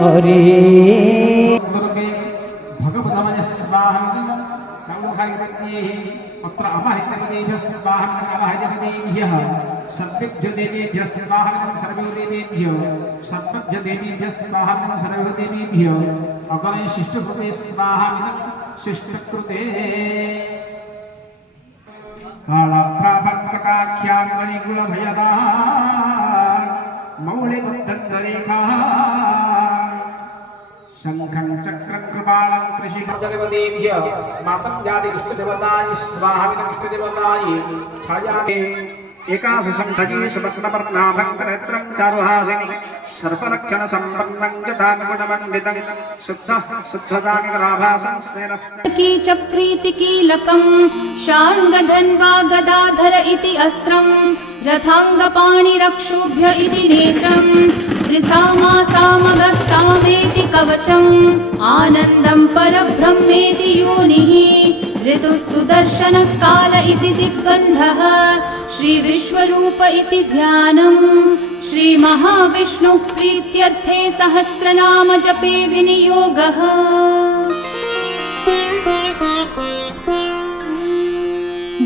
हरे भगवतमय स्वाहा चौखायदेव्यै अत्र अमहितदेव्यः स्वाहा सर्वेभ्यो देवेभ्यः स्वाहा सर्वदेवेभ्यो सर्वेभ्यो देवेभ्यः स्वाहा सर्वदेवेभ्यो अगणे शिष्टकृते स्वाहा शिष्टकृते कालप्राभक्तकाख्यां मणिकुलभयदा मौलिमुद्दन्तरेखा शंखं चक्रं कृपालं कृषिकदेवदेभ्य मातं जाति इष्टदेवताय स्वाहा इष्टदेवताय छायाते एकादशसंखगी सुवर्णवर्णाभङ्करत्रं चारुहासिनी सर्पलक्षण सम्पन्नं जटानुगुणमण्डितं शुद्धदानिकराभासं स्नेरस्की चक्रीति कीलकं शार्ङ्गधन्वा गदाधर इति अस्त्रं रथाङ्गपाणिरक्षोभ्य इति नेत्रं त्रिसामासामगः सामेति कवचम् आनन्दं परब्रह्मेति योनिः ऋतुः सुदर्शनः काल इति दिग्बन्धः श्रीविश्वरूप इति ध्यानम् श्रीमहाविष्णुः प्रीत्यर्थे सहस्रनाम जपे विनियोगः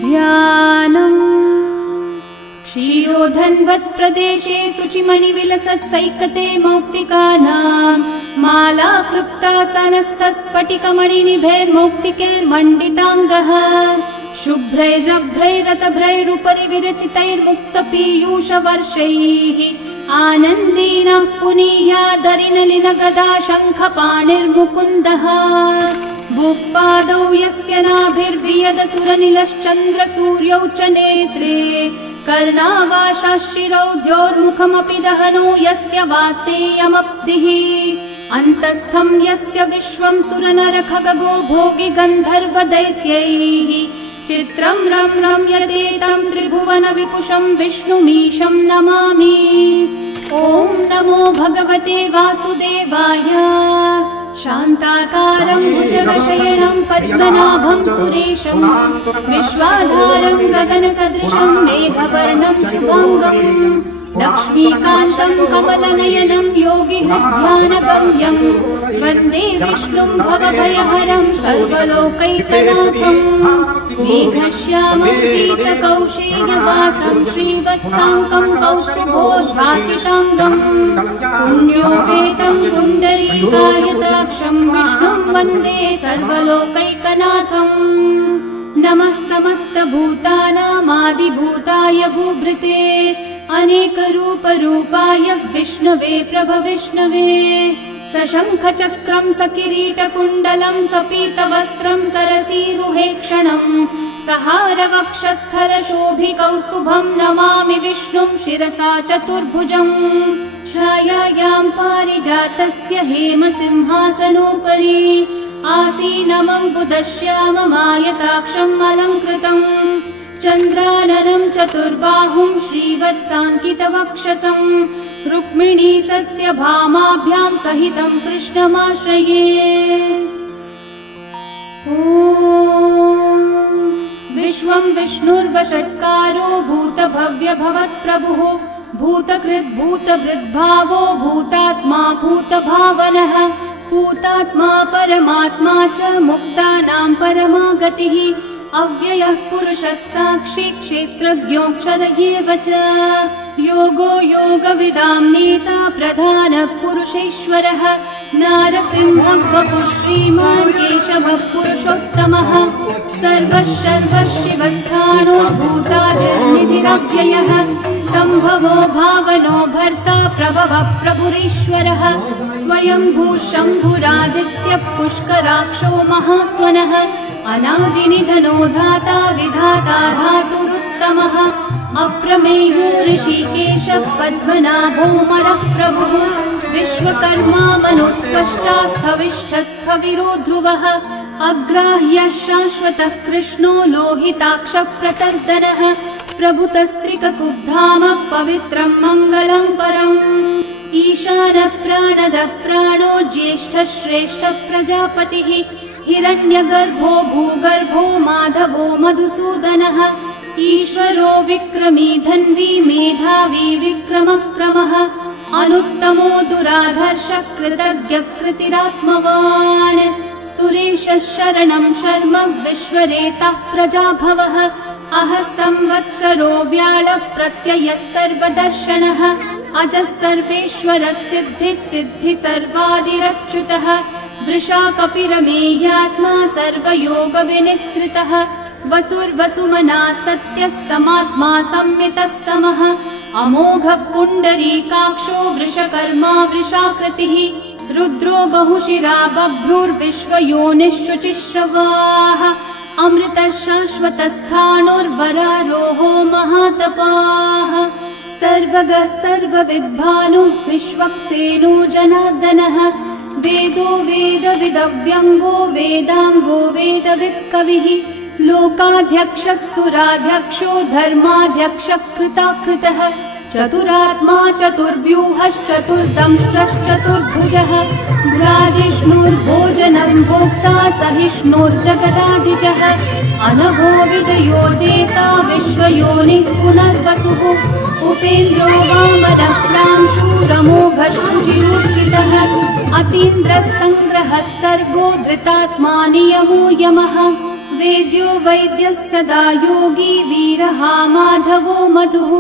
ध्यानम् क्षीरोधन्वत्प्रदेशे शुचिमणिविलसत्सैकते मौक्तिकानां माला क्लृप्तासनस्थस्फटिकमणिनिभैर्मौक्तिकैर्मण्डिताङ्गः शुभ्रैरभ्रैरतभ्रैरुपरि विरचितैर्मुक्तपीयूषवर्षैः आनन्देन पुनीयादरिनलिनगदा शङ्खपाणिर्मुकुन्दः भुःपादौ यस्य नाभिर्वियदसुरनिलश्चन्द्रसूर्यौ च नेत्रे कर्णावाशाः शिरौ द्योर्मुखमपि दहनो यस्य वास्तेयमब्धिः अन्तस्थं यस्य विश्वं सुरनरखगो भोगि गन्धर्वदैत्यैः चित्रं रं रम्यते त्रिभुवन विपुषं विष्णुमीशं नमामि। ॐ नमो भगवते वासुदेवाय। शान्ताकारं भुजगशयनं पद्मनाभं सुरेशं विश्वाधारं गगनसदृशं मेघवर्णं शुभाङ्गं लक्ष्मीकान्तं कमलनयनं योगिहृद्ध्यानगम्यं वन्दे विष्णुं भवभयहरं सर्वलोकैकनाथं मेघश्यामं पीतकौशेयवासं श्रीवत्साङ्कं कौस्तुभोद्भासिताङ्गं पुण्योपेतं पुण्डरीकायताक्षं विष्णुं वन्दे सर्वलोकैकनाथम्। नमः समस्तभूतानामादिभूताय भूभृते अनेकरूपरूपाय विष्णवे प्रभविष्णवे सशङ्खचक्रं सकिरीटकुण्डलं सपीतवस्त्रं सरसीरुहेक्षणं सहारवक्षस्थलशोभिकौस्तुभं नमामि विष्णुं शिरसा चतुर्भुजम् छायायां पारिजातस्य हेमसिंहासनोपरि आसीनमम्बुदश्याममायताक्षम् अलङ्कृतम् चन्द्राननं चतुर्बाहुं श्रीवत्साङ्कितवक्षसं रुक्मिणी सत्यभामाभ्यां सहितं कृष्णमाश्रये। ॐ विश्वं विष्णुर्वषट्कारो भूतभव्यभवत्प्रभुः भूतकृद्भूतभृद्भावो भूतात्मा भूतभावनः भूतात्मा परमात्मा च मुक्तानां परमागतिः अव्ययः पुरुषः साक्षी क्षेत्रज्ञोऽक्षर एव च योगो योगविदां नेता प्रधानः पुरुषेश्वरः नारसिंहः वपुः श्रीमान् केशवः पुरुषोत्तमः सर्वः शिवस्थानो भूतादिर्निधिरव्ययः सम्भवो भावनो भर्ता प्रभवः प्रभुरीश्वरः स्वयंभू शम्भुरादित्यः पुष्कराक्षो महास्वनः अनादिनिधनो धाता विधाता धातुरुत्तमः अप्रमेयो ऋषिकेशः पद्मनाभोमरः प्रभुः विश्वकर्मा मनुस्पष्टास्थविष्ठस्थविरो ध्रुवः अग्राह्यः शाश्वतः कृष्णो लोहिताक्षः प्रतर्दनः प्रभुतस्त्रिककुब्धामः पवित्रं मङ्गलं परम् ईशानः प्राणदः प्राणो ज्येष्ठः श्रेष्ठः प्रजापतिः हिरण्यगर्भो भूगर्भो माधवो मधुसूदनः ईश्वरो विक्रमी धन्वी मेधावी विक्रमक्रमः अनुत्तमो दुराधर्ष कृतज्ञ कृतिरात्मवान् सुरेशः शरणं शर्म विश्वरेतः प्रजाभवः अहः संवत्सरो व्याळ प्रत्ययः सर्वदर्शनः अजः सर्वेश्वरः सिद्धिः सिद्धि सर्वादिरच्युतः वृषा कपिरमेयात्मा सर्वयोगविनिःसृतः वसुर्वसुमना सत्यः समात्मा संमितः समः अमोघः पुण्डरीकाक्षो वृषकर्मा वृषाकृतिः रुद्रो बहुशिरा बभ्रुर्विश्वयोनिः शुचिश्रवाः अमृतः शाश्वतस्थाणुर्वरारोहो महातपाः सर्वगः सर्वविद्भानुः विश्वक्सेनो जनार्दनः वेदो वेदविदव्यङ्गो वेदाङ्गो वेदवित्कविः लोकाध्यक्षः सुराध्यक्षो धर्माध्यक्षः कृताकृतः चतुरात्मा चतुर्व्यूहश्चतुर्दंष्ट्रश्चतुर्भुजः भ्राजिष्णुर्भोजनं भोक्ता सहिष्णुर्जगदादिजः अनघो विजयो जेता विश्वयोनिः पुनर्वसुः उपेन्द्रो वामनः प्रांशूरमोघः शुचिरूर्जितः अतीन्द्रः सङ्ग्रहः सर्गो धृतात्मा नियमो यमः वेद्यो वैद्यः सदा योगी वीरः माधवो मधुः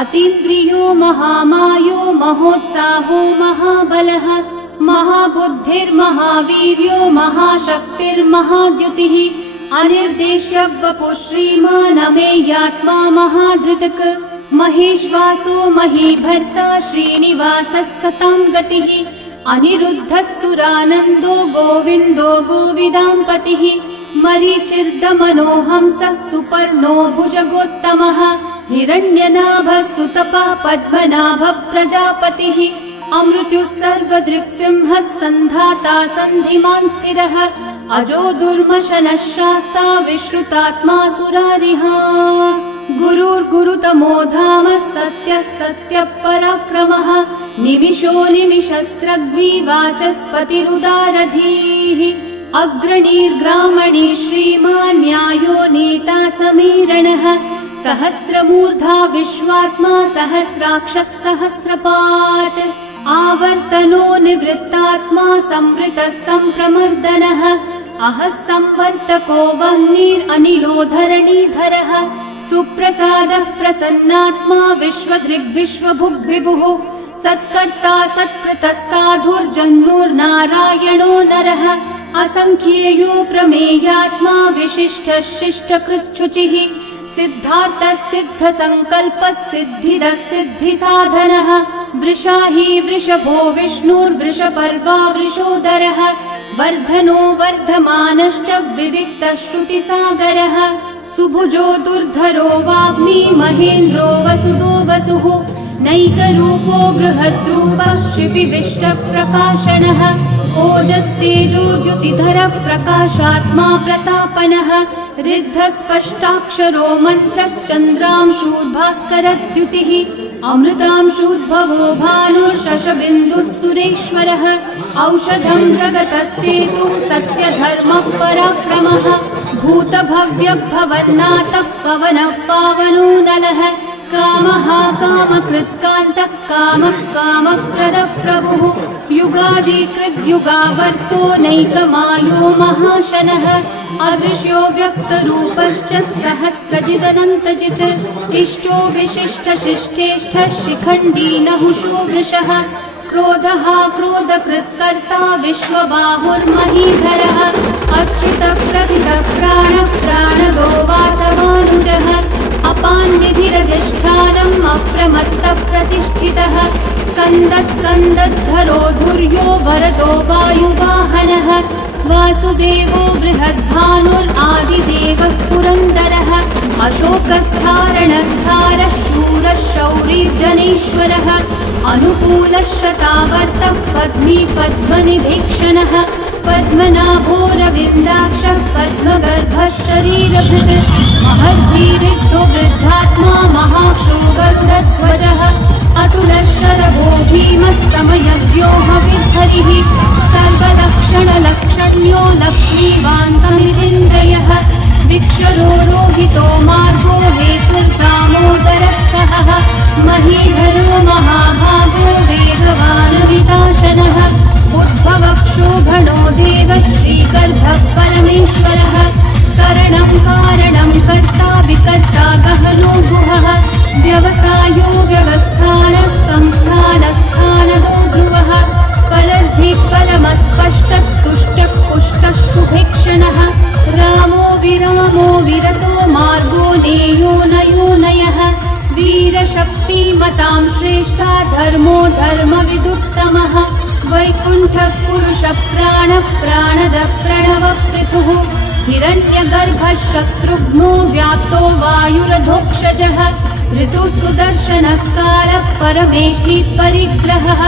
अतीन्द्रियो महामायो महोत्साहो महाबलः महाबुद्धिर्महावीर्यो महाशक्तिर्महाद्युतिः अनिर्देश्य वपुः श्रीमान् अमेयात्मा महाधृतक् महेश्वासो महीभर्ता श्रीनिवासः सतां गतिः अनिरुद्धः सुरानन्दो गोविन्दो गोविदाम्पतिः मरीचिर्दमनोहंसः सुपर्णो भुजगोत्तमः हिरण्यनाभः सुतपः पद्मनाभः प्रजापतिः अमृत्युः सर्वदृक्सिंहः सन्धाता सन्धिमान् स्थिरः अजो दुर्मशनः शास्ता विश्रुतात्मा सुरारिः गुरुर्गुरुतमो धामः सत्यः सत्यः पराक्रमः निमिषो निमिषस्रग्वी वाचस्पतिरुदारधीः अग्रणीर्ग्रामणी श्रीमान् न्यायो नेता समीरणः सहस्रमूर्धा विश्वात्मा सहस्राक्षः सहस्रपात् आवर्तनो निवृत्तात्मा संवृतः सम्प्रमर्दनः अहः संवर्तको वह्निरनिलो धरणीधरः सुप्रसादः प्रसन्नात्मा विश्वदृग्विश्वभुग्विभुः सत्कर्ता सत्कृतः साधुर्जन्मुर्नारायणो नरः असंख्येयो प्रमेयात्मा विशिष्टः शिष्टकृच्छुचिः सिद्धार्थः सिद्धसङ्कल्पः सिद्धिदः सिद्धिसाधनः वृषाही वृषभो विष्णुर्वृषपर्वा वृषोदरः वर्धनो वर्धमानश्च विविक्तः श्रुतिसागरः सुभुजो दुर्धरो वाग्मी महेन्द्रो वसुदो वसुः नैकरूपो बृहद्रूपः शिपिविष्टप्रकाशनः ओजस्तेजो द्युतिधरः प्रकाशात्मा प्रतापनः ऋद्धः स्पष्टाक्षरो मन्त्रश्चन्द्रांशूर्भास्करद्युतिः अमृतांशूद्भवो भानुः शशबिन्दुः सुरेश्वरः औषधं जगतः सेतुः सत्यधर्मः पराक्रमः भूतभव्यभवन्नाथः पवनः पावनो नलः कामः कामकृत्कान्तः कामः कामप्रदः प्रभुः युगादिकृद्युगावर्तो नैकमायो महाशनः अदृश्यो व्यक्तरूपश्च सहस्रजिदनन्तजित् इष्टो विशिष्टशिष्टेष्ठः शिखण्डी नहुषो वृषः क्रोधः क्रोधकृत्कर्ता विश्वबाहुर्महीधरः अच्युतः प्रथितः प्राणः प्राणदो वासवानुजः अपान्निधिरधिष्ठानम् अप्रमत्तः प्रतिष्ठितः स्कन्दः स्कन्दद्धरो धुर्यो वरदो वायुवाहनः वासुदेवो बृहद्भानुरादिदेवः पुरन्दरः अशोकस्थारणस्थारः शूरः शौरी जनेश्वरः अनुकूलः शतावर्तः पद्मी पद्मनिभीक्षणः पद्मनाभोरविन्दाक्षः पद्मगर्भः शरीरभृत् महद्भीरिद्धो वृद्धात्मा महाशूगरुडध्वजः अतुलः शरभो भीमस्तमयव्योमविद्धरिः सर्वलक्षणलक्षण्यो लक्ष्मीवान् समितिञ्जयः विक्षरोरोहितो मार्गो हेतुर्दामोदरः महीधरो महाभागो वेगवानविताशनः उद्भवक्षोभणो देवः श्रीगर्भः परमेश्वरः करणं कारणं कर्ता विकर्ता गहनो गुहः व्यवसायो व्यवस्थानः संस्थानस्थानदो ध्रुवः परद्धि परमस्पष्टः पुष्टः सुभिक्षणः रामो विरामो विरतो मार्गो नेयो नयो नयः वीरशक्तिमतां श्रेष्ठा धर्मो धर्मविदुत्तमः वैकुण्ठः पुरुषः प्राणः प्राणदः प्रणवः पृथुः हिरण्यगर्भः शत्रुघ्नो व्याप्तो वायुरधोक्षजः ऋतुः सुदर्शनः कालः परमेष्ठी परिग्रहः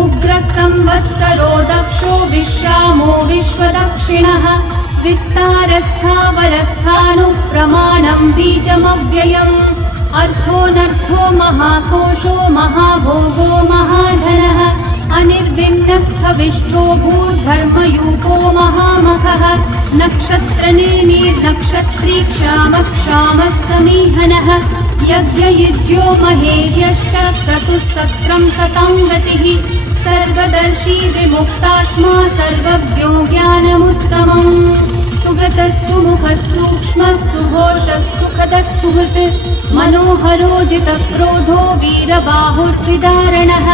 उग्रः संवत्सरो दक्षो विश्रामो विश्वदक्षिणः विस्तारस्थावरस्थाणुः प्रमाणं बीजमव्ययम् अर्थोऽनर्थो महाकोशो महाभोगो महाधनः अनिर्विण्णस्थविष्ठो भूर्धर्मयूपो महामखः नक्षत्रनिर्णीर्नक्षत्री क्षामः समीहनः यज्ञयुज्यो महेयश्च क्रतुः सत्रं सतां गतिः सर्वदर्शी विमुक्तात्मा सर्वज्ञो ज्ञानमुत्तमम् सुव्रतः सुमुखः सूक्ष्मः सुघोषः सुखदः सुहृत् मनोहरो जितक्रोधो वीरबाहुर्विदारणः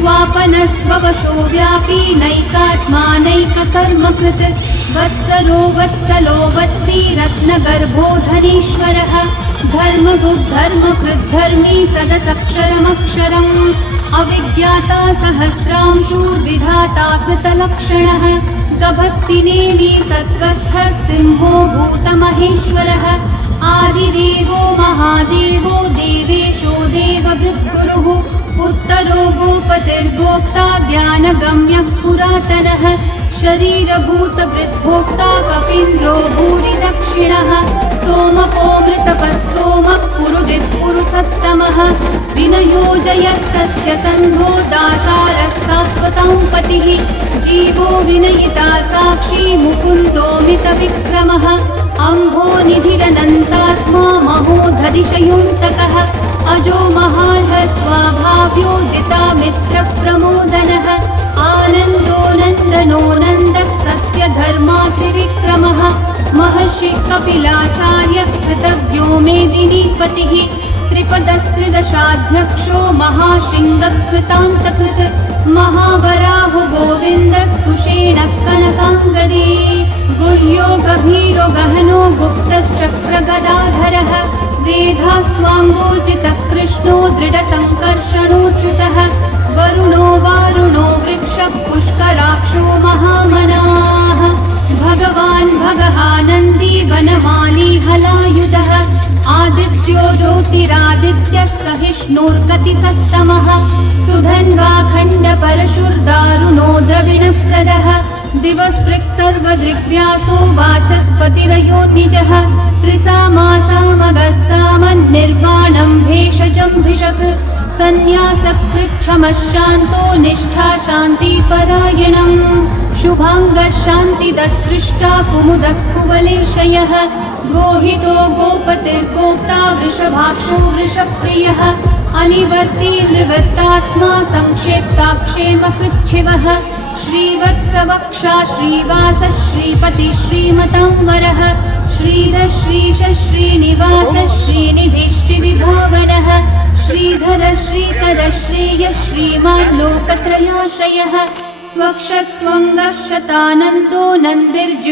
स्वापनस्ववशो व्यापी नैकात्मा नैककर्मकृत् वत्सरो वत्सलो वत्सी रत्नगर्भो धनीश्वरः धर्मकृद्धर्मी सदसक्षरमक्षरम् अविज्ञाता सहस्रांशुर्विधाता कृतलक्षणः गभस्तिनेमि सत्त्वस्थः सिंहो भूतमहेश्वरः आदिदेवो महादेवो देवेशो देवभृद्गुरुः उत्तरो गोपतिर्गोप्ता ज्ञानगम्यः पुरातनः शरीरभूतभृद्भोक्ता कपीन्द्रो भूरिदक्षिणः सोमपोमृतपः सोमः पुरुजित्पुरुसत्तमः विनयोजयः सत्यसन्धो दाशारः सात्वतां पतिः जीवो विनयिता साक्षी मुकुन्दोमितविक्रमः अम्भो निधिरनन्तात्मा महोधरिशयोऽन्तकः अजो महार्हः स्वाभाव्यो जिता मित्रप्रमोदनः आनन्दो नन्दनो नन्दः सत्यधर्मात्रिविक्रमः महर्षि कपिलाचार्य कृतज्ञो मेदिनीपतिः त्रिपदस्त्रिदशाध्यक्षो महाशृङ्गकृतान्तकृत् महावराहो गोविन्दः सुषेणः कनकाङ्गदे गुह्यो गभीरो गहनो गुप्तश्चक्रगदाधरः वेधास्वाङ्गोचितकृष्णो दृढसङ्कर्षणोच्युतः वरुणो वारुणो वृक्षः पुष्कराक्षो महामनाः भगवान् भगहानन्दी वनमाली हलायुधः आदित्यो ज्योतिरादित्यः सहिष्णुर्गतिसत्तमः सुधन्वाखण्डपरशुर्दारुणो द्रविणप्रदः दिवस्पृक् सर्वदृग्व्यासो वाचस्पतिरयो निजः त्रिसामासामगः सामन्निर्वाणं भेषजं भिषक् सन्न्यासकृच्छमः शान्तो निष्ठा शान्तिपरायणम् शुभाङ्गः शान्तिदसृष्टा कुमुदः कुवलेशयः गोहितो गोपतिर्गोप्ता वृषभाक्षो वृषप्रियः अनिवर्ती निवृत्तात्मा संक्षेप्ताक्षेमकृच्छिवः श्रीवत्सवक्षा श्रीवास श्रीपति श्रीमतांवरः श्रीधः श्रीश श्रीनिवास श्रीनिधि श्रीविभावनः श्रीधर श्रीकर श्रेय श्रीमान् लोकत्रयाश्रयः स्वक्षस्वङ्गः शतानन्दो नन्दिर्जु